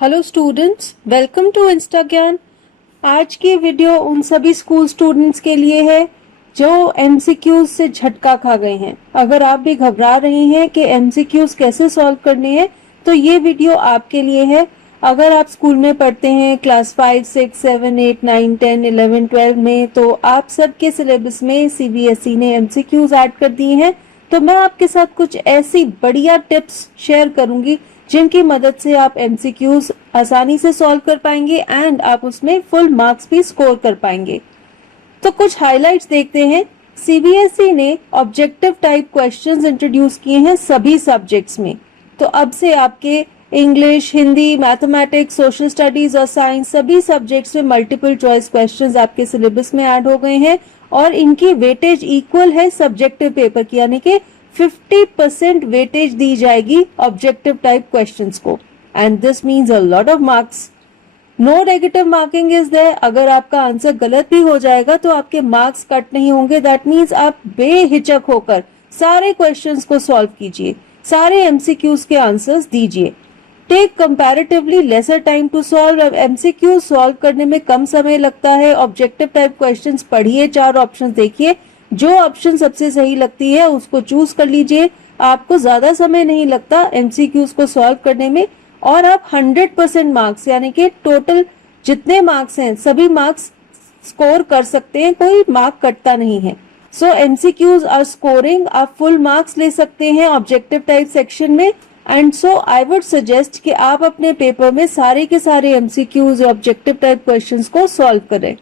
Hello students, welcome to insta Gyan. आज की video उन सभी स्कूल स्टूडेंट्स के लिए है जो एमसीक्यूज से झटका खा गए हैं। अगर आप भी घबरा रहे हैं कि एमसीक्यूज कैसे सॉल्व करने हैं तो ये वीडियो आपके लिए है। अगर आप स्कूल में पढ़ते हैं क्लास 5, 6, 7, 8, 9, 10, 11, 12 में, तो आप सबके सिलेबस में सीबीएसई ने एमसीक्यूज ऐड कर दिए हैं। तो मैं आपके साथ कुछ ऐसी बढ़िया टिप्स शेयर करूंगी जिनकी मदद से आप एमसीक्यूज आसानी से सॉल्व कर पाएंगे एंड आप उसमें फुल मार्क्स भी स्कोर कर पाएंगे। तो कुछ हाइलाइट्स देखते हैं। सीबीएसई ने ऑब्जेक्टिव टाइप क्वेश्चंस इंट्रोड्यूस किए हैं सभी सब्जेक्ट्स में। तो अब से आपके English, Hindi, mathematics, social studies और साइंस सभी सब्जेक्ट्स में मल्टीपल चॉइस क्वेश्चंस आपके सिलेबस में ऐड हो गए हैं और इनकी वेटेज इक्वल है सब्जेक्टिव पेपर की, यानी कि 50% वेटेज दी जाएगी ऑब्जेक्टिव टाइप क्वेश्चंस को and this means a lot of marks. No negative marking is there. अगर आपका आंसर गलत भी हो जाएगा तो आपके मार्क्स कट नहीं होंगे। दैट मीन्स आप बेहिचक होकर सारे क्वेश्चंस को सॉल्व कीजिए, सारे एमसीक्यूज के आंसर्स दीजिए। Take comparatively lesser time to solve. MCQ solve करने में कम समय लगता है। ऑब्जेक्टिव टाइप क्वेश्चंस पढ़िए, 4 ऑप्शंस देखिए, जो ऑप्शन सबसे सही लगती है उसको चूज कर लीजिए। आपको ज्यादा समय नहीं लगता एमसीक्यूज को सॉल्व करने में और आप 100% मार्क्स यानी कि टोटल जितने मार्क्स हैं सभी मार्क्स स्कोर कर सकते हैं, कोई मार्क कटता नहीं है। सो एमसीक्यूज आर स्कोरिंग, आप फुल मार्क्स ले सकते हैं ऑब्जेक्टिव टाइप सेक्शन में and so I would suggest कि आप अपने पेपर में सारे के सारे एमसीक्यूज ऑब्जेक्टिव टाइप क्वेश्चंस को सॉल्व करें।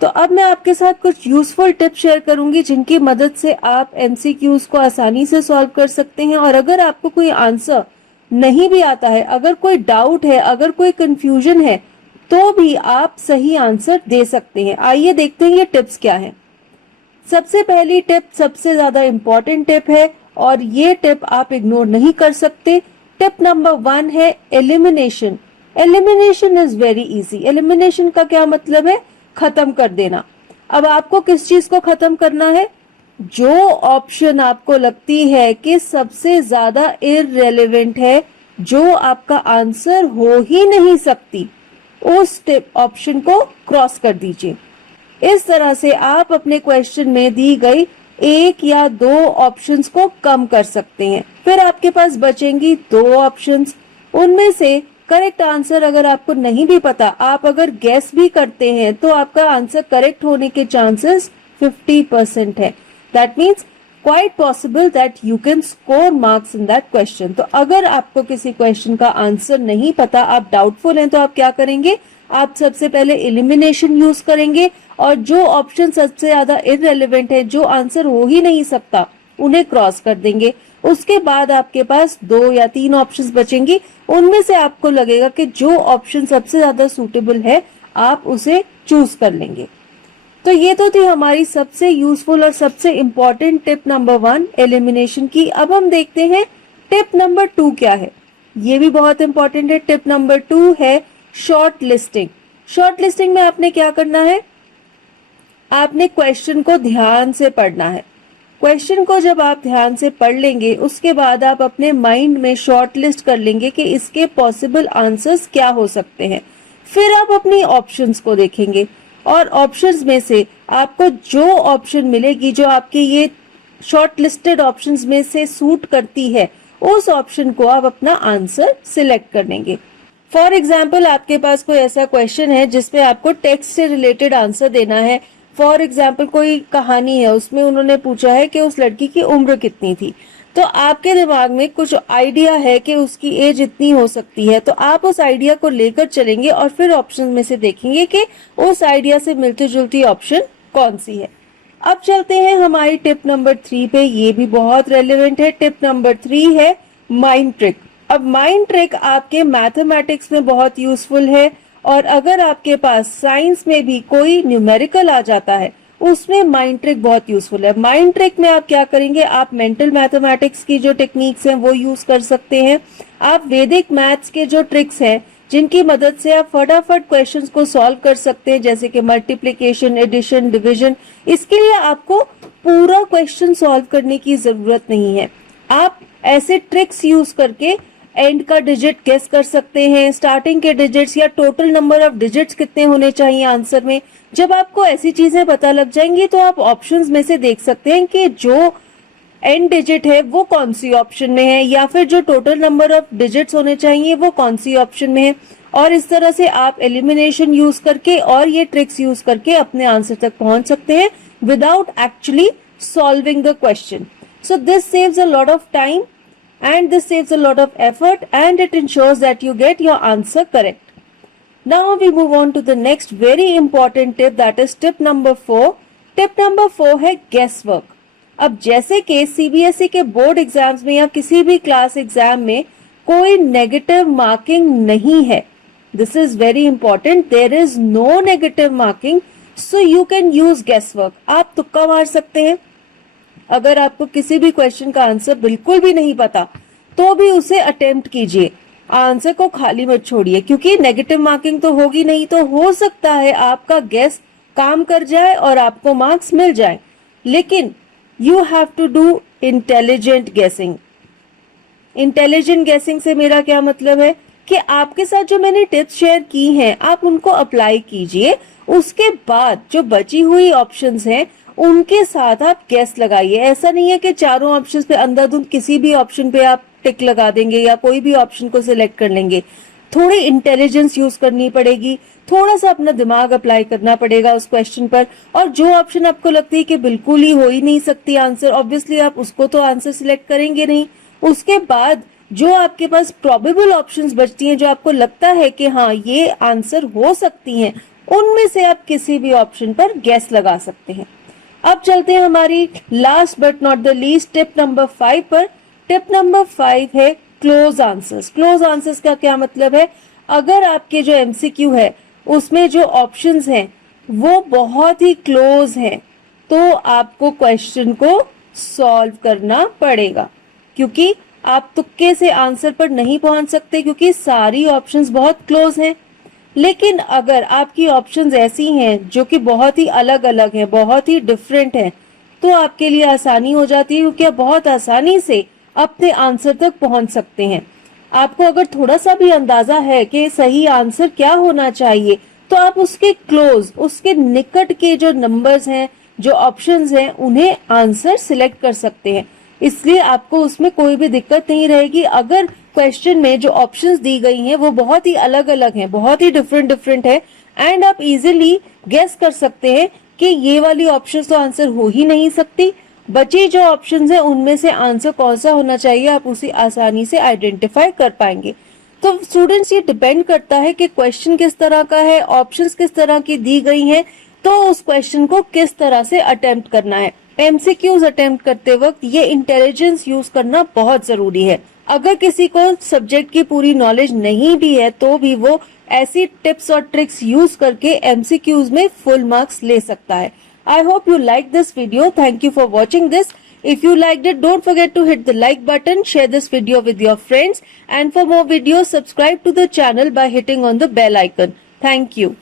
तो अब मैं आपके साथ कुछ यूजफुल टिप्स शेयर करूंगी जिनकी मदद से आप एमसीक्यूज को आसानी से सॉल्व कर सकते हैं। और अगर आपको कोई आंसर नहीं भी आता है, अगर कोई डाउट है, अगर कोई कंफ्यूजन है, तो भी आप सही आंसर दे सकते हैं। आइए देखते हैं ये टिप्स क्या है। सबसे पहली टिप सबसे ज्यादा इंपॉर्टेंट टिप है और ये टिप आप इग्नोर नहीं कर सकते। टिप नंबर 1 है elimination. Elimination is very easy. Elimination का क्या मतलब है? खत्म कर देना। अब आपको किस चीज को खत्म करना है? जो ऑप्शन आपको लगती है कि सबसे ज्यादा इररेलेवेंट है, जो आपका आंसर हो ही नहीं सकती, उस ऑप्शन को क्रॉस कर दीजिए। इस तरह से आप अपने क्वेश्चन में दी गई 1 या 2 ऑप्शंस को कम कर सकते हैं। फिर आपके पास बचेंगी 2 ऑप्शंस। उनमें से करेक्ट आंसर अगर आपको नहीं भी पता, आप अगर गेस भी करते हैं तो आपका आंसर करेक्ट होने के चांसेस 50% है। That means quite possible that you can score marks in that question. तो अगर आपको किसी क्वेश्चन का आंसर नहीं पता, आप डाउटफुल हैं, तो आप क्या करेंगे? आप सबसे पहले एलिमिनेशन यूज करेंगे और जो ऑप्शन सबसे ज्यादा इररेलेवेंट है, जो आंसर हो ही नहीं सकता, उन्हें क्रॉस कर देंगे। उसके बाद आपके पास 2 या 3 ऑप्शंस बचेंगी। उनमें से आपको लगेगा कि जो ऑप्शन सबसे ज्यादा सूटेबल है, आप उसे चूज कर लेंगे। तो ये तो थी हमारी सबसे यूजफुल और सबसे इंपॉर्टेंट टिप नंबर 1 एलिमिनेशन की। अब हम देखते हैं टिप नंबर 2 क्या है। ये भी बहुत इंपॉर्टेंट है। टिप नंबर 2 है शॉर्ट लिस्टिंग। शॉर्ट लिस्टिंग में आपने क्या करना है? आपने क्वेश्चन को ध्यान से पढ़ना है। क्वेश्चन को जब आप ध्यान से पढ़ लेंगे, उसके बाद आप अपने माइंड में शॉर्ट लिस्ट कर लेंगे कि इसके पॉसिबल आंसर्स क्या हो सकते हैं। फिर आप अपनी ऑप्शंस को देखेंगे और ऑप्शंस में से आपको जो ऑप्शन मिलेगी, जो आपके ये शॉर्ट लिस्टेड ऑप्शंस में से सूट करती है, उस ऑप्शन को आप अपना आंसर सिलेक्ट कर लेंगे। फॉर एग्जाम्पल, आपके पास कोई ऐसा क्वेश्चन है जिसमें आपको टेक्स्ट से रिलेटेड आंसर देना है। फॉर एग्जाम्पल, कोई कहानी है, उसमें उन्होंने पूछा है कि उस लड़की की उम्र कितनी थी। तो आपके दिमाग में कुछ आइडिया है कि उसकी एज इतनी हो सकती है, तो आप उस आइडिया को लेकर चलेंगे और फिर ऑप्शन में से देखेंगे कि उस आइडिया से मिलती जुलती ऑप्शन कौन सी है। अब चलते हैं हमारी टिप नंबर 3 पे। ये भी बहुत रेलेवेंट है। टिप नंबर 3 है माइंड ट्रिक। अब माइंड ट्रिक आपके मैथमेटिक्स में बहुत यूजफुल है और अगर आपके पास साइंस में भी कोई न्यूमेरिकल आ जाता है, उसमें माइंड ट्रिक बहुत यूजफुल है। माइंड ट्रिक में आप क्या करेंगे? आप मेंटल मैथमेटिक्स की जो टेक्निक्स हैं वो यूज कर सकते हैं। आप वैदिक मैथ्स के जो ट्रिक्स हैं, जिनकी मदद से आप फटाफट क्वेश्चंस को सॉल्व कर सकते हैं, जैसे कि मल्टीप्लिकेशन, एडिशन, डिवीजन, इसके लिए आपको पूरा क्वेश्चन सॉल्व करने की जरूरत नहीं है। आप ऐसे ट्रिक्स यूज करके एंड का डिजिट गेस कर सकते हैं, स्टार्टिंग के डिजिट्स या टोटल नंबर ऑफ डिजिट्स कितने होने चाहिए आंसर में। जब आपको ऐसी चीजें पता लग जाएंगी तो आप ऑप्शंस में से देख सकते हैं कि जो एंड डिजिट है वो कौन सी ऑप्शन में है, या फिर जो टोटल नंबर ऑफ डिजिट्स होने चाहिए वो कौन सी ऑप्शन में है। और इस तरह से आप एलिमिनेशन यूज करके और ये ट्रिक्स यूज करके अपने आंसर तक पहुंच सकते हैं without actually solving the question. So this saves a lot of time and this saves a lot of effort and it ensures that you get your answer correct. Now we move on to the next very important tip, that is tip number 4. Tip number 4 है guesswork. अब जैसे कि CBSE के board exams में या किसी भी class exam में कोई नेगेटिव मार्किंग नहीं है, this is very important, there is no negative marking, so you can use guesswork. आप तुक्का मार सकते हैं। अगर आपको किसी भी क्वेश्चन का आंसर बिल्कुल भी नहीं पता तो भी उसे अटेम्प्ट कीजिए, आंसर को खाली मत छोड़िए, क्योंकि नेगेटिव मार्किंग तो होगी नहीं, तो हो सकता है आपका गेस काम कर जाए और आपको मार्क्स मिल जाए। लेकिन you have to do intelligent guessing. Intelligent guessing से मेरा क्या मतलब है कि आपके साथ जो मैंने टिप्स शेयर की हैं आप उनको अप्लाई कीजिए, उसके बाद जो बची हुई ऑप्शंस हैं उनके साथ आप गेस लगाइए। ऐसा नहीं है कि चारों ऑप्शंस पे अंधाधुंध किसी भी ऑप्शन पे आप टिक लगा देंगे या कोई भी ऑप्शन को सिलेक्ट कर लेंगे। थोड़ी इंटेलिजेंस यूज करनी पड़ेगी, थोड़ा सा अपना दिमाग अप्लाई करना पड़ेगा उस क्वेश्चन पर, और जो ऑप्शन आपको लगती है कि बिल्कुल ही हो ही नहीं सकती आंसर, ऑब्वियसली आप उसको तो आंसर सिलेक्ट करेंगे नहीं। उसके बाद जो आपके पास प्रोबेबल ऑप्शंस बचती हैं, जो आपको लगता है कि हाँ ये आंसर हो सकती हैं, उनमें से आप किसी भी ऑप्शन पर गेस लगा सकते हैं। अब चलते हैं हमारी last but not the least tip number 5 पर। टिप नंबर 5 है क्लोज आंसर्स। क्लोज आंसर्स का क्या मतलब है? अगर आपके जो एमसीक्यू है उसमें जो ऑप्शंस हैं वो बहुत ही क्लोज हैं तो आपको क्वेश्चन को सॉल्व करना पड़ेगा, क्योंकि आप तुक्के से आंसर पर नहीं पहुंच सकते क्योंकि सारी ऑप्शंस बहुत क्लोज हैं। लेकिन अगर आपकी ऑप्शंस ऐसी हैं जो कि बहुत ही अलग अलग हैं, बहुत ही डिफरेंट हैं, तो आपके लिए आसानी हो जाती है, क्योंकि आप बहुत आसानी से अपने आंसर तक पहुंच सकते हैं। आपको अगर थोड़ा सा भी अंदाजा है कि सही आंसर क्या होना चाहिए, तो आप उसके क्लोज, उसके निकट के जो नंबर्स हैं, जो ऑप्शंस हैं, उन्हें आंसर सिलेक्ट कर सकते हैं। इसलिए आपको उसमें कोई भी दिक्कत नहीं रहेगी। अगर क्वेश्चन में जो ऑप्शंस दी गई हैं वो बहुत ही अलग अलग हैं, बहुत ही डिफरेंट है, एंड आप इजीली गेस कर सकते हैं कि ये वाली ऑप्शंस तो आंसर हो ही नहीं सकती, बची जो ऑप्शंस हैं उनमें से आंसर कौन सा होना चाहिए आप उसे आसानी से आइडेंटिफाई कर पाएंगे। तो स्टूडेंट्स, ये डिपेंड करता है कि क्वेश्चन किस तरह का है, ऑप्शंस किस तरह की दी गई हैं, तो उस क्वेश्चन को किस तरह से अटेम्प्ट करना है। एमसीक्यूज अटेम्प्ट करते वक्त ये इंटेलिजेंस यूज करना बहुत जरूरी है। अगर किसी को सब्जेक्ट की पूरी नॉलेज नहीं भी है तो भी वो ऐसी टिप्स और ट्रिक्स यूज करके एमसीक्यूज में फुल मार्क्स ले सकता है। I hope you like this video. Thank you for watching this. If you liked it, don't forget to hit the like button, share this video with your friends, and for more videos, subscribe to the channel by hitting on the bell icon. Thank you.